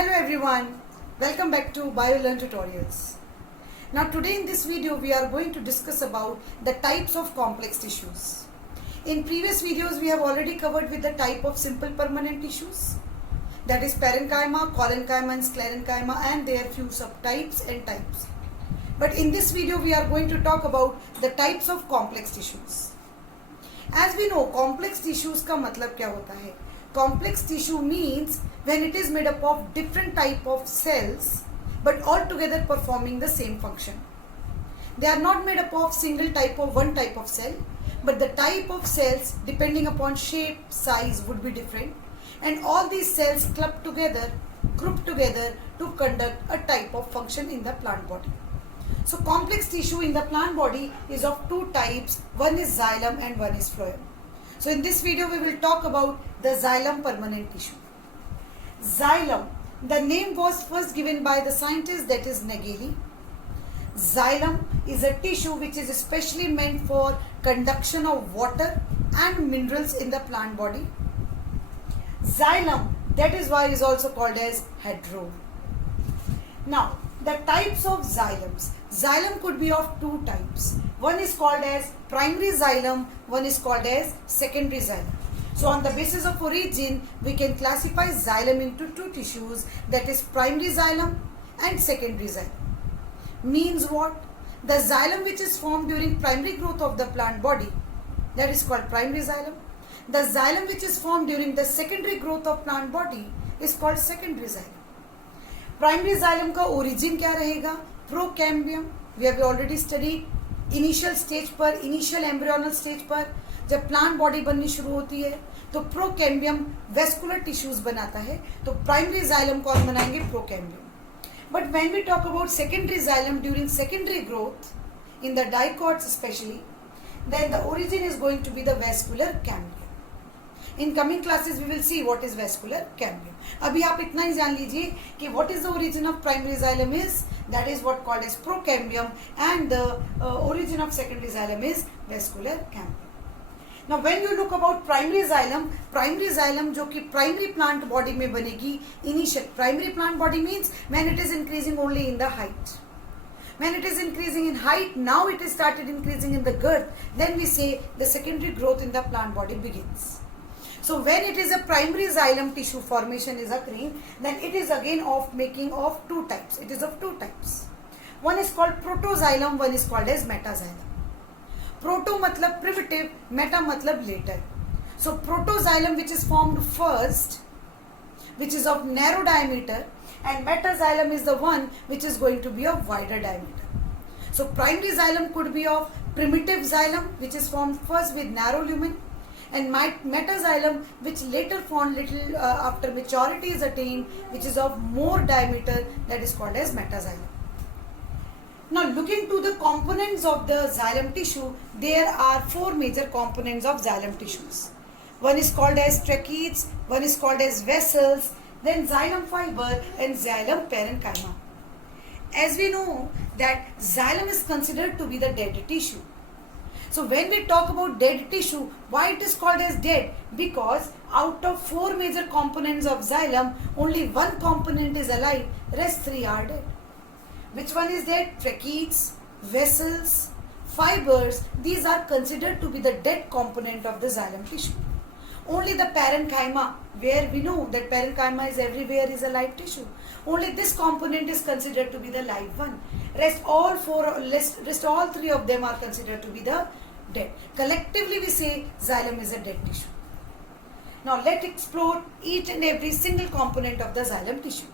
Hello everyone, welcome back to BioLearn Tutorials. Now today in this video we are going to discuss about the types of complex tissues. In previous videos we have already covered with the type of simple permanent tissues, that is parenchyma, collenchyma and sclerenchyma, and their few subtypes and types. But in this video we are going to talk about the types of complex tissues. As we know, complex tissues का मतलब क्या होता है? Complex tissue means when it is made up of different type of cells but all together performing the same function. They are not made up of single type of one type of cell, but the type of cells depending upon shape, size would be different, and all these cells club together, group together to conduct a type of function in the plant body. So complex tissue in the plant body is of two types, one is xylem and one is phloem. So in this video we will talk about the xylem permanent tissue. Xylem, the name was first given by the scientist, that is Nageli. Xylem is a tissue which is especially meant for conduction of water and minerals in the plant body. Xylem, that is why is also called as hedron. Now the types of xylems. Xylem could be of two types. One is called as primary xylem, one is called as secondary xylem. So on the basis of origin, we can classify xylem into two tissues, that is primary xylem and secondary xylem. Means what? The xylem which is formed during primary growth of the plant body, that is called primary xylem. The xylem which is formed during the secondary growth of plant body is called secondary xylem. Primary xylem का origin क्या रहेगा? Procambium. We have already studied initial stage पर, initial embryonal stage पर जब plant body बननी शुरू होती है तो प्रोकैम्बियम वेस्कुलर टिश्यूज बनाता है, तो प्राइमरी जाइलम कौन बनाएंगे? Procambium. But when we talk about secondary xylem during secondary growth in the dicots especially, then the origin is going to be the vascular cambium. In coming classes we will see what is vascular cambium. अभी आप इतना ही जान लीजिए कि what is the origin of primary xylem is, that is what called as procambium, and the origin of secondary xylem is vascular cambium. Now when you look about primary xylem जो कि primary plant body में बनेगी, initial primary plant body means when it is increasing only in the height. When it is increasing in height, now it is started increasing in the girth, then we say the secondary growth in the plant body begins. So when it is a primary xylem tissue formation is occurring, then it is again of making of two types. It is of two types. One is called protoxylem, one is called as metaxylem. Proto matlab primitive, meta matlab later. So protoxylem which is formed first, which is of narrow diameter, and metaxylem is the one which is going to be of wider diameter. So primary xylem could be of primitive xylem which is formed first with narrow lumen, and metaxylem which later formed little after maturity is attained, which is of more diameter, that is called as metaxylem. Now looking to the components of the xylem tissue, there are four major components of xylem tissues. One is called as tracheids, one is called as vessels, then xylem fiber and xylem parenchyma. As we know that xylem is considered to be the dead tissue. So when we talk about dead tissue, why it is called as dead? Because out of four major components of xylem, only one component is alive, rest three are dead. Which one is dead? Tracheids, vessels, fibers, these are considered to be the dead component of the xylem tissue. Only the parenchyma, where we know that parenchyma is everywhere, is a live tissue. Only this component is considered to be the live one. Rest all three of them are considered to be the dead. Collectively we say xylem is a dead tissue. Now let's explore each and every single component of the xylem tissue.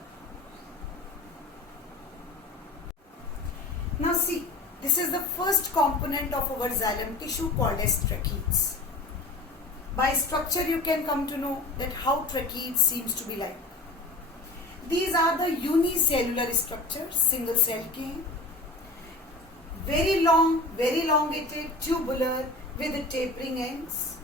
Now see, this is the first component of our xylem tissue called as tracheids. By structure you can come to know that how tracheids seems to be like. These are the unicellular structures, single cell के, very long, very elongated, tubular with tapering ends.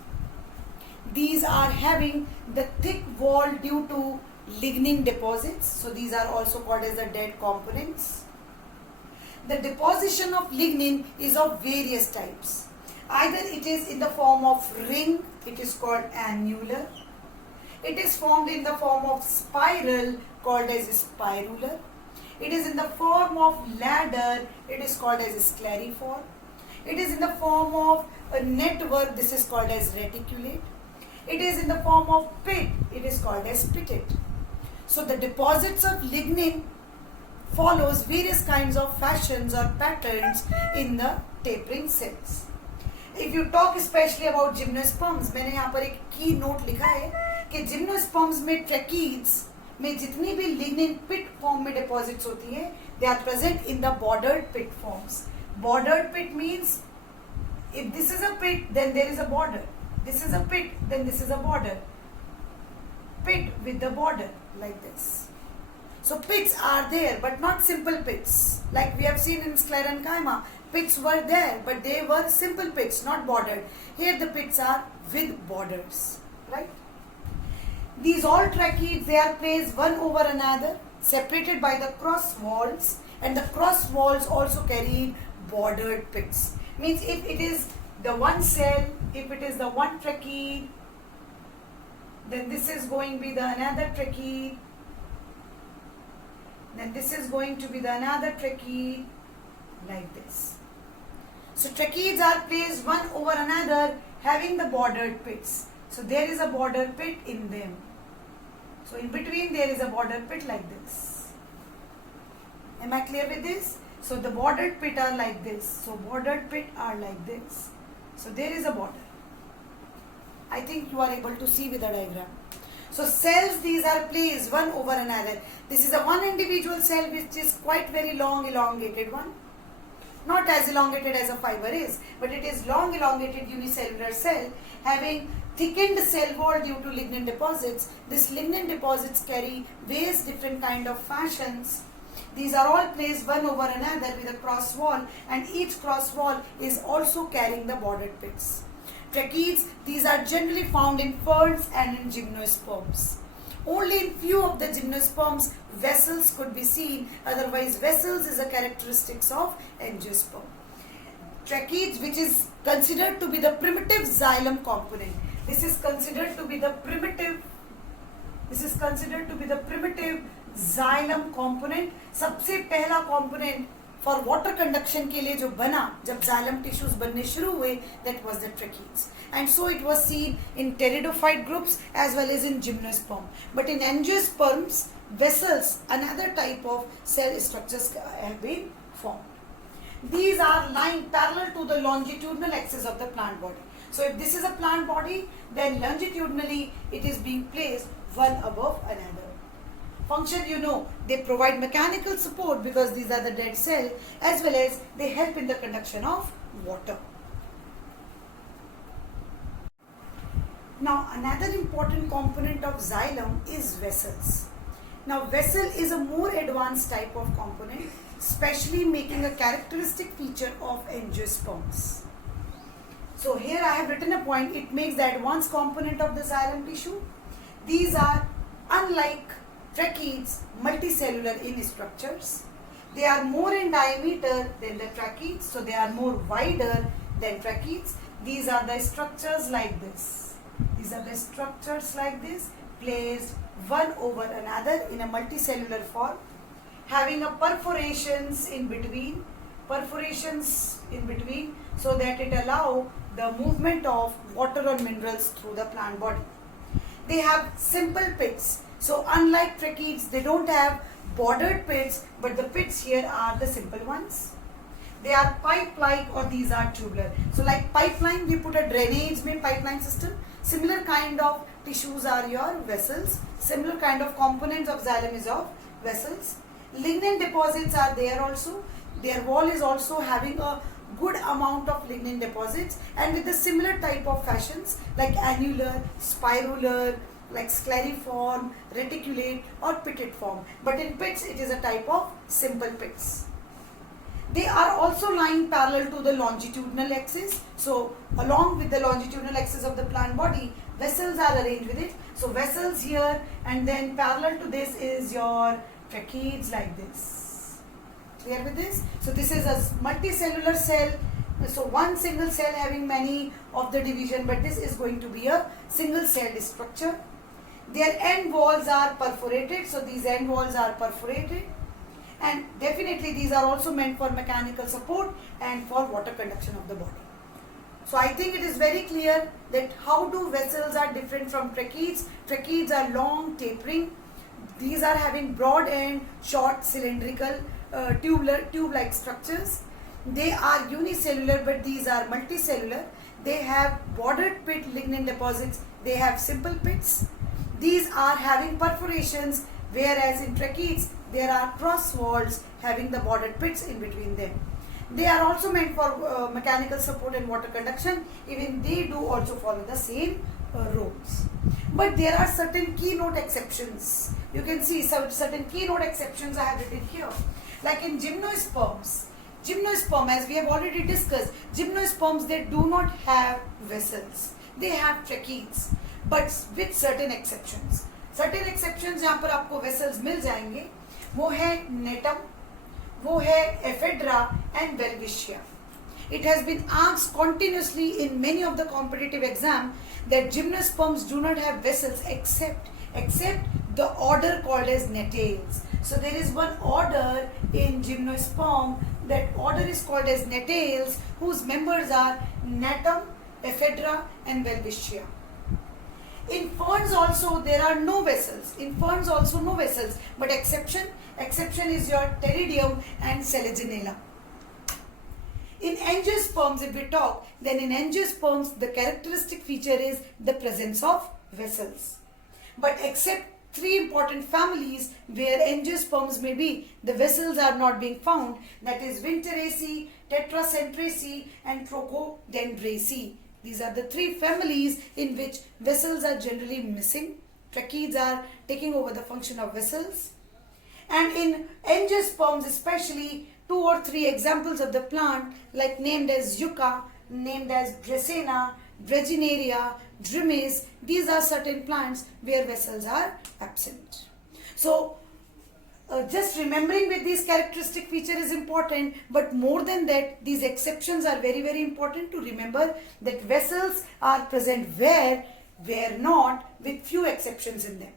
These are having the thick wall due to lignin deposits. So these are also called as the dead components. The deposition of lignin is of various types. Either it is in the form of ring, it is called annular. It is formed in the form of spiral called as spirular. It is in the form of ladder, it is called as scleriform. It is in the form of a network, this is called as reticulate. It is in the form of pit, it is called as pitted. So the deposits of lignin follows various kinds of fashions or patterns in the tapering cells. If you talk especially about gymnosperms, मैंने यहाँ पर एक की note लिखा है कि gymnosperms में tracheids में जितनी भी lignin pit form में deposits होती है, they are present in the bordered pit forms. Bordered pit means if this is a pit, then there is a border. This is a pit, then this is a border. Pit with the border like this. So pits are there, but not simple pits. Like we have seen in sclerenchyma, pits were there, but they were simple pits, not bordered. Here the pits are with borders, right? These all tracheids, they are placed one over another, separated by the cross walls, and the cross walls also carry bordered pits. Means if it is the one cell, if it is the one tracheid, then this is going to be the another tracheid, then this is going to be the another tracheid, like this. So tracheids are placed one over another, having the bordered pits. So there is a border pit in them. So in between there is a border pit like this. Am I clear with this? So the bordered pit are like this. So bordered pit are like this. So there is a border. I think you are able to see with the diagram. So cells, these are placed one over another. This is a one individual cell which is quite very long elongated one. Not as elongated as a fiber is, but it is long elongated unicellular cell having thickened cell wall due to lignin deposits. These lignin deposits carry various different kind of fashions. These are all placed one over another with a cross wall, and each cross wall is also carrying the bordered pits. Tracheids, these are generally found in ferns and in gymnosperms. Only in few of the gymnosperms vessels could be seen, otherwise vessels is a characteristic of angiosperm. Tracheids, which is considered to be the primitive xylem component. This is considered to be the primitive xylem component. सबसे पहला component for water conduction के लिए जो बना जब xylem tissues बनने शुरू हुए, that was the tracheids. And so it was seen in pteridophyte groups as well as in gymnosperm. But in angiosperms, vessels, another type of cell structures have been formed. These are lying parallel to the longitudinal axis of the plant body. So if this is a plant body, then longitudinally it is being placed one above another. Function, you know, they provide mechanical support because these are the dead cell, as well as they help in the conduction of water. Now another important component of xylem is vessels. Now vessel is a more advanced type of component, especially making a characteristic feature of angiosperms. So here I have written a point, it makes the advanced component of the xylem tissue. These are, unlike tracheids, multicellular in structures. They are more in diameter than the tracheids, so they are more wider than tracheids. These are the structures like this. These are the structures like this, placed one over another in a multicellular form, having a perforations in between, so that it allow the movement of water or minerals through the plant body. They have simple pits. So unlike tracheids, they don't have bordered pits, but the pits here are the simple ones. They are pipe-like or these are tubular. So like pipeline, we put a drainage main pipeline system. Similar kind of tissues are your vessels. Similar kind of components of xylem is of vessels. Lignin deposits are there also. Their wall is also having a good amount of lignin deposits and with the similar type of fashions like annular, spirular, like scleriform, reticulate or pitted form. But in pits, it is a type of simple pits. They are also lying parallel to the longitudinal axis. So along with the longitudinal axis of the plant body, vessels are arranged with it. So vessels here, and then parallel to this is your tracheids like this. Clear with this? So this is a multicellular cell. So one single cell having many of the division, but this is going to be a single celled structure. Their end walls are perforated, so these end walls are perforated, and definitely these are also meant for mechanical support and for water conduction of the body. So I think it is very clear that how do vessels are different from tracheids. Tracheids are long, tapering. These are having broad end, short, cylindrical, tube-like structures. They are unicellular, but these are multicellular. They have bordered pit lignin deposits. They have simple pits. These are having perforations, whereas in tracheids there are cross walls having the bordered pits in between them. They are also meant for mechanical support and water conduction. Even they do also follow the same roles. But there are certain keynote exceptions. You can see some certain keynote exceptions I have written here. Like in gymnosperms. Gymnosperm, as we have already discussed, gymnosperms, they do not have vessels. They have tracheids, but with certain exceptions. Certain exceptions जहाँ पर आपको vessels मिल जाएंगे, वो है netum, वो है ephedra and welwitschia. It has been asked continuously in many of the competitive exams that gymnosperms do not have vessels except the order called as Nettales. So there is one order in gymnosperm, that order is called as Nettales, whose members are netum, ephedra and welwitschia. In ferns also there are no vessels. In ferns also no vessels, but exception is your pteridium and selaginella. In angiosperms, if we talk, then in angiosperms the characteristic feature is the presence of vessels. But except three important families where angiosperms may be, the vessels are not being found, that is Winteraceae, Tetracentraceae and Trochodendroceae. These are the three families in which vessels are generally missing. Tracheids are taking over the function of vessels. And in angiosperms especially, 2 or 3 examples of the plant like named as Yucca, named as Dracaena, Dregenaria, Drimys, these are certain plants where vessels are absent. So just remembering with these characteristic feature is important, but more than that, these exceptions are very, very important to remember that vessels are present where not, with few exceptions in them.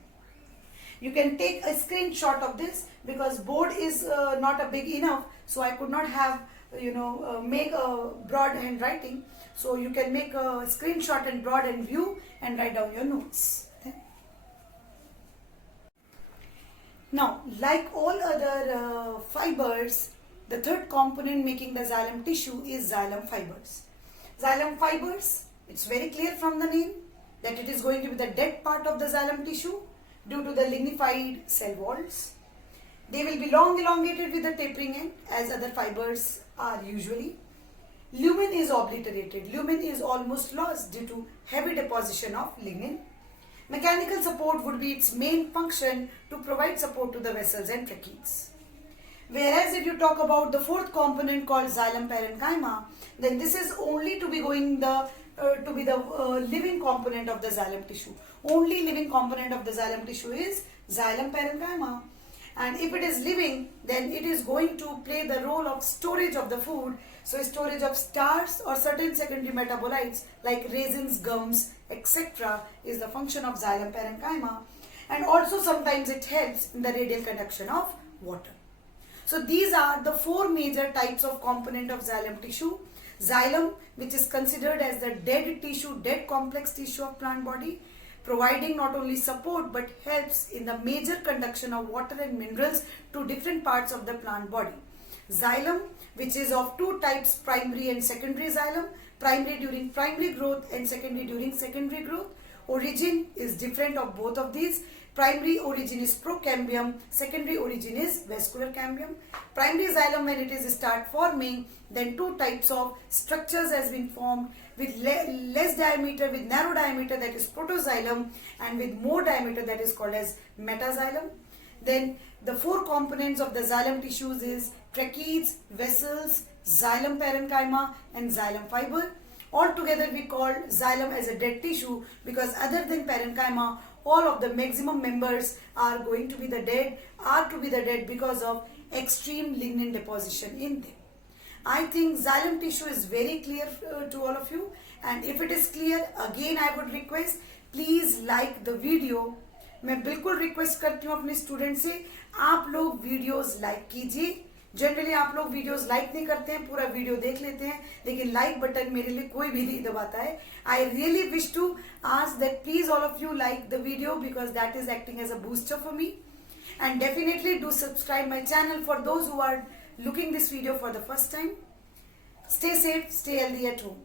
You can take a screenshot of this because board is not a big enough, so I could not have make a broad handwriting. So you can make a screenshot and broad and view and write down your notes. Now, like all other fibers, the third component making the xylem tissue is xylem fibers. Xylem fibers, it's very clear from the name that it is going to be the dead part of the xylem tissue due to the lignified cell walls. They will be long elongated with the tapering end as other fibers are usually. Lumen is obliterated. Lumen is almost lost due to heavy deposition of lignin. Mechanical support would be its main function to provide support to the vessels and tracheids. Whereas if you talk about the fourth component called xylem parenchyma, then this is only to be going the living component of the xylem tissue. Only living component of the xylem tissue is xylem parenchyma. And if it is living, then it is going to play the role of storage of the food. So storage of starch or certain secondary metabolites like raisins, gums, etc. is the function of xylem parenchyma. And also sometimes it helps in the radial conduction of water. So these are the 4 major types of component of xylem tissue. Xylem, which is considered as the dead tissue, dead complex tissue of plant body, providing not only support but helps in the major conduction of water and minerals to different parts of the plant body. Xylem, which is of 2 types, primary and secondary xylem, primary during primary growth and secondary during secondary growth. Origin is different of both of these. Primary origin is procambium, secondary origin is vascular cambium. Primary xylem, when it is start forming, then 2 types of structures has been formed with less diameter, with narrow diameter, that is protoxylem, and with more diameter, that is called as metaxylem. Then the 4 components of the xylem tissues is tracheids, vessels, xylem parenchyma and xylem fiber. Altogether we call xylem as a dead tissue because other than parenchyma, all of the maximum members are going to be the dead, because of extreme lignin deposition in them. I think xylem tissue is very clear to all of you, and if it is clear, again I would request, please like the video, मैं बिल्कुल request करती हूँ अपने student से, आप लोग videos like कीजिए। Generally आप लोग वीडियोस लाइक नहीं करते हैं, पूरा वीडियो देख लेते हैं, लेकिन लाइक बटन मेरे लिए कोई भी नहीं दबाता है। I really wish to ask that please all of you like the video because that is acting as a booster for me, and definitely do subscribe my channel for those who are looking this video for the first time. Stay safe, stay healthy at home.